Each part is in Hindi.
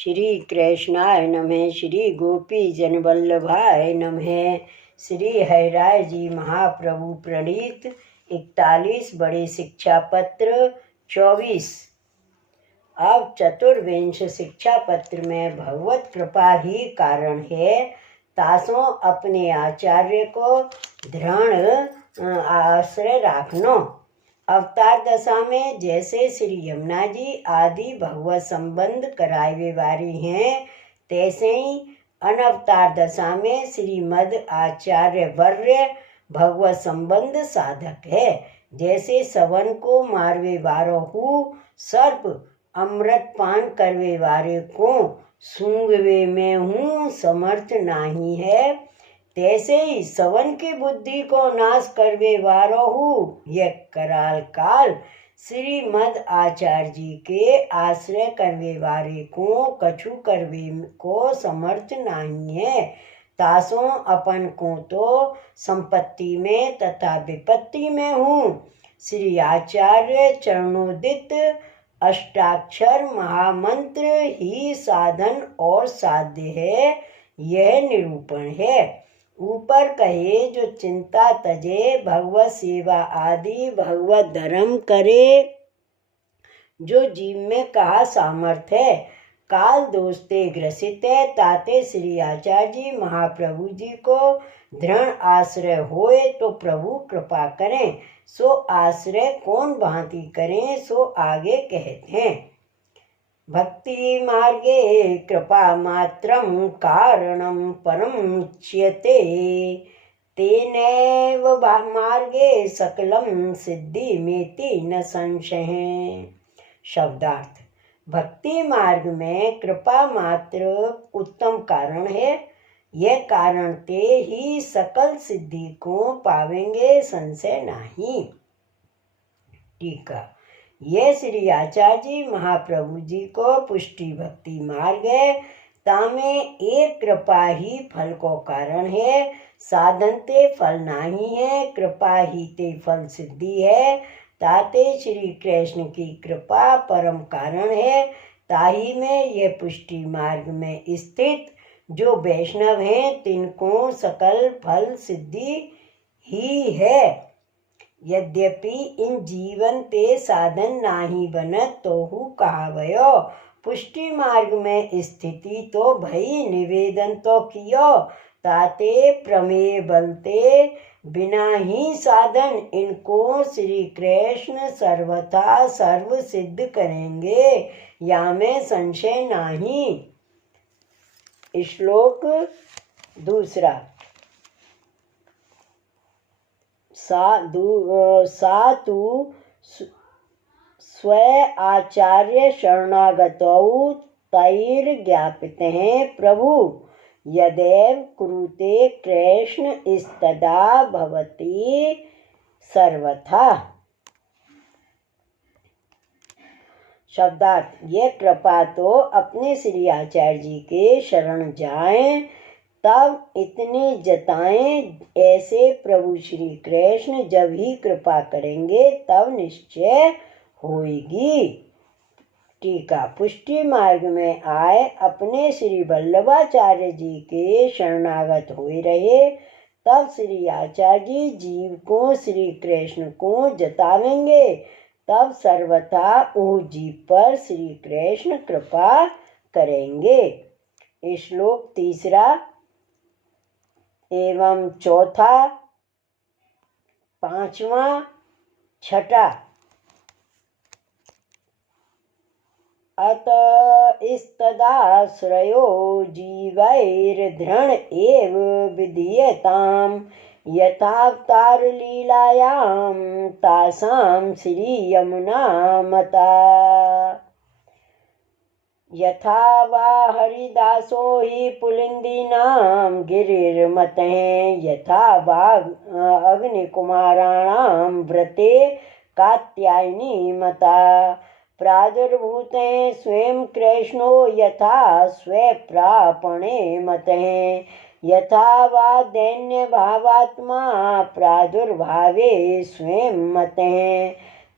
श्री कृष्णाय नमः। श्री गोपी जन वल्लभाय नमः। श्री हरिराय जी महाप्रभु प्रणीत 41 बड़े शिक्षा पत्र 24। अब चतुर्विंश शिक्षा पत्र में भगवत कृपा ही कारण है। तासों अपने आचार्य को दृढ़ आश्रय राखनो। अवतार दशा में जैसे श्री यमुना जी आदि भगवत संबंध करावे वाले हैं, तैसे ही अनवतार दशा में श्रीमद आचार्य वर्य भगवत संबंध साधक है। जैसे सवन को मारवे वारो हूँ, सर्प अमृत पान करवे वारे को सूंघवे में हूँ समर्थ नाही है, तैसे ही सवन की बुद्धि को नाश करवे वारो हूँ यह कराल काल श्रीमद आचार्य जी के आश्रय करवे वारे को कछु करवे को समर्थ नहीं है। तासों अपन को तो संपत्ति में तथा विपत्ति में हूँ। श्री आचार्य चरणोदित अष्टाक्षर महामंत्र ही साधन और साध्य है, यह निरूपण है। ऊपर कहे जो चिंता तजे भगवत सेवा आदि भगवत धर्म करे, जो जीव में कहा सामर्थ है। काल दोषते ग्रसित है, ताते श्री आचार्य जी महाप्रभु जी को दृढ़ आश्रय होए तो प्रभु कृपा करें। सो आश्रय कौन भांति करें, सो आगे कहते हैं। भक्ति मार्गे कृपा मात्रम कारणम परम च्यते, तेनैव मार्गे सकलम सिद्धि मेति न संशय। शब्दार्थ: भक्ति मार्ग में कृपा मात्र उत्तम कारण है। यह कारण ते ही सकल सिद्धि को पावेंगे, संशय नहीं। टीका: यह श्री आचार्य जी महाप्रभु जी को पुष्टि भक्ति मार्ग है। तामे एक कृपा ही फल को कारण है, साधन ते फल नहीं है। कृपा ही ते फल सिद्धि है, ताते श्री कृष्ण की कृपा परम कारण है। ताही में यह पुष्टि मार्ग में स्थित जो वैष्णव हैं, तिनको सकल फल सिद्धि ही है। यद्यपि इन जीवन ते साधन नाही बनत तोहु कहावयो। पुष्टि मार्ग में स्थिति तो भई, निवेदन तो कियो। ताते प्रमेय बलते बिना ही साधन इनको श्री कृष्ण सर्वथा सर्व सिद्ध करेंगे, या में संशय नहीं। श्लोक दूसरा। सातु स्व आचार्य शरणागतौ तैर्ज्ञापित हैं प्रभु, यदेव कुरुते कृष्ण इस्तदा भवति सर्वथा। शब्दार्थ: ये कृपा तो अपने श्री आचार्य जी के शरण जाएं, तब इतने जताएं। ऐसे प्रभु श्री कृष्ण जब ही कृपा करेंगे तब निश्चय होगी। टीका: पुष्टि मार्ग में आए अपने श्री वल्लभाचार्य जी के शरणागत हुए रहे, तब श्री आचार्य जी जीव को श्री कृष्ण को जतावेंगे, तब सर्वथा उस जीव पर श्री कृष्ण कृपा करेंगे। श्लोक तीसरा एवं चौथा, पांचवा, छठा। अत इस्तदाश्रयो जीवैर्दृढ़ एव विधीयताम्, यथावतार लीलायां तासां श्री यमुना मता। यथा वा हरिदासो हि पुलिंदीनां गिरिर्मतः, यथा वा अग्निकुमाराणां व्रते कात्यायनी मता। प्रादुर्भूते स्वयं कृष्णो यथा स्वप्रापणे मतः, यथा वा दैन्य भावात्मा प्रादुर्भावे स्वयं मतः,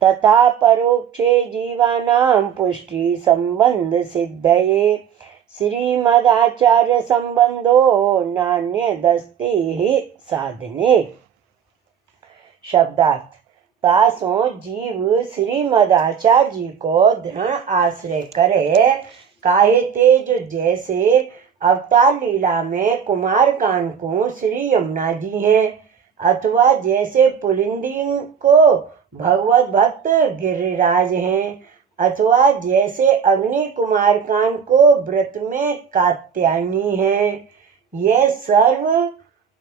तथा परोक्षे जीवानां पुष्टि संबंध सिद्धये श्रीमदाचार्य संबंधो नान्य दस्ते ही साधने। शब्दार्थ। तासो जीव श्रीमदाचार्य जी को दृढ़ आश्रय करे, काहे ते जो जैसे अवतार लीला में कुमार कान को श्री यमुना जी हैं, अथवा जैसे पुलिंदी को भगवत भक्त गिरिराज हैं, अथवा जैसे अग्नि कुमार कान को व्रत में कात्यायनी हैं। ये सर्व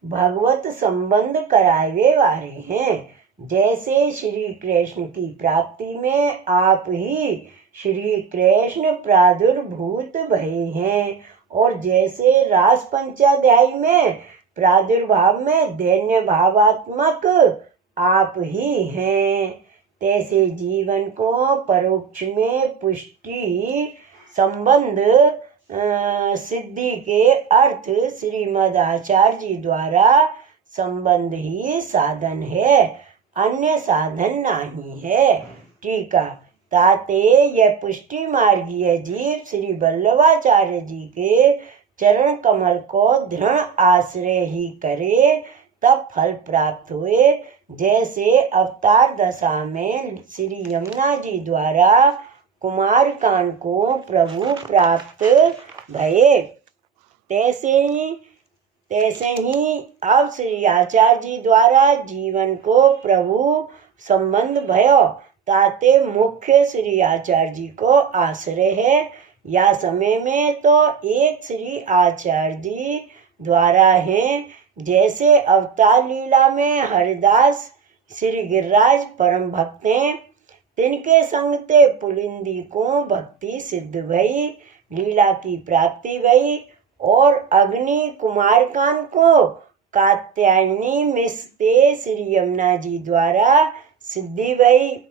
भगवत संबंध करावे वाले हैं। जैसे श्री कृष्ण की प्राप्ति में आप ही श्री कृष्ण प्रादुर्भूत भये हैं, और जैसे रास पंचाध्यायी में प्रादुर्भाव में दैन्य भावात्मक आप ही हैं, तैसे जीवन को परोक्ष में पुष्टि संबंध सिद्धि के अर्थ श्रीमद आचार्य जी द्वारा संबंध ही साधन है, अन्य साधन नहीं है। टीका। ताते यह पुष्टि मार्गीय जीव श्री वल्लभाचार्य जी के चरण कमल को दृढ़ आश्रय ही करे, तब फल प्राप्त हुए। जैसे अवतार दशा में श्री यमुना जी द्वारा कुमार कान को प्रभु प्राप्त भये, तैसे ही अब श्री आचार्य जी द्वारा जीवन को प्रभु संबंध भयो, ताते मुख्य श्री आचार्य जी को आश्रय है। या समय में तो एक श्री आचार्य जी द्वारा है, जैसे अवतार लीला में हरिदास श्री गिरिराज परम भक्त हैं, तिनके संग ते पुलिंदी को भक्ति सिद्ध भई, लीला की प्राप्ति भई, और अग्नि कुमार कान को कात्यायनी मिसते श्री यमुना जी द्वारा सिद्धि भई।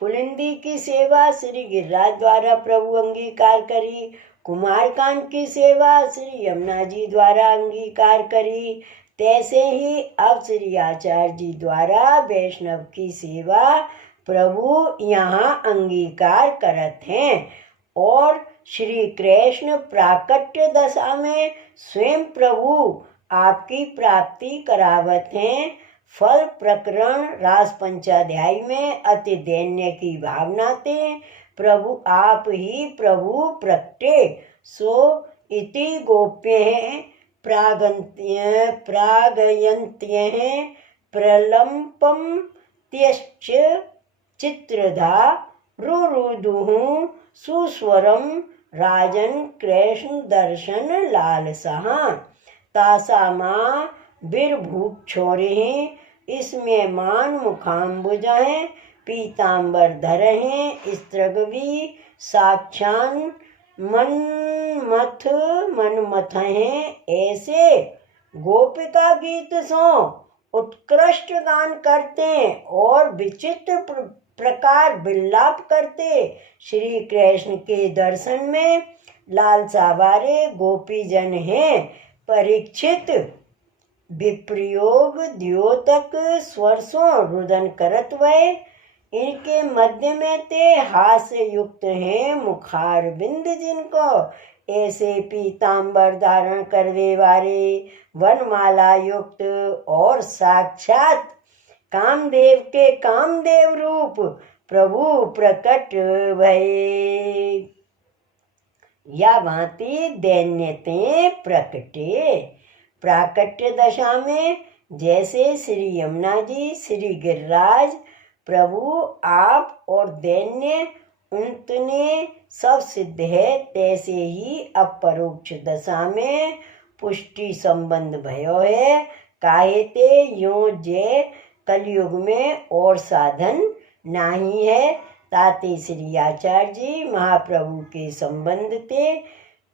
पुलिंदी की सेवा श्री गिरिराज द्वारा प्रभु अंगीकार करी, कुमार कान की सेवा श्री यमुना जी द्वारा अंगीकार करी, तैसे ही अब श्री आचार्य जी द्वारा वैष्णव की सेवा प्रभु यहाँ अंगीकार करत हैं। और श्री कृष्ण प्राकट्य दशा में स्वयं प्रभु आपकी प्राप्ति करावत हैं। फल प्रकरण रास पंचाध्यायी में अति दैन्य की भावना ते प्रभु आप ही प्रभु प्रकटे, सो इति गोप्य है प्रागयन्त्य है प्रलंपम त्यश्च चित्रधा रुरुदुः सुस्वरम राजन कृष्ण दर्शन लालसा, तासामा बिरभूप छोड़े हैं, इसमें मान मुखाम्बुजा हैं, पीताम्बर धर हैं, स्त्रगवी साक्षान मनमथ हैं। ऐसे गोपिका गीत सो उत्कृष्ट गान करते और विचित्र प्रकार विलाप करते श्री कृष्ण के दर्शन में लालसा वाले गोपी जन हैं। परीक्षित विप्रयोग द्योतक स्वरसों रुदन करत वै, इनके मध्य में ते हास्य युक्त हैं मुखार बिंद जिनको, ऐसे पीताम्बर धारण करवे वाले वनमाला युक्त और साक्षात कामदेव के कामदेव रूप प्रभु प्रकट भये। या भांति दैन्यते प्रकटे। प्राकट्य दशा में जैसे श्री यमुना जी श्री गिरिराज प्रभु आप और दैन्य उनतने सब सिद्ध है, तैसे ही अपरोक्ष दशा में पुष्टि संबंध भयो है। काहे ते यो जय कलयुग में और साधन नहीं है, ताते श्री आचार्य जी महाप्रभु के संबंध ते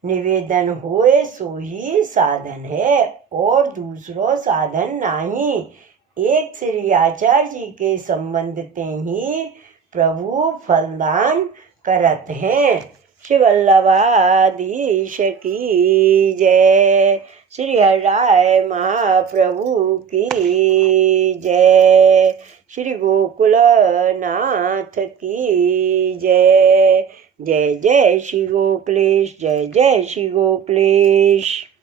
निवेदन होए सो ही साधन है, और दूसरो साधन नहीं। एक श्री आचार्य जी के संबंध ते ही प्रभु फलदान करत हैं। श्री वल्लभाधीश की जय। श्री हरिराय महाप्रभु की जय। श्री गोकुलनाथ की जय। जय जय श्री गोकुलेश, जय जय श्री गोकुलेश।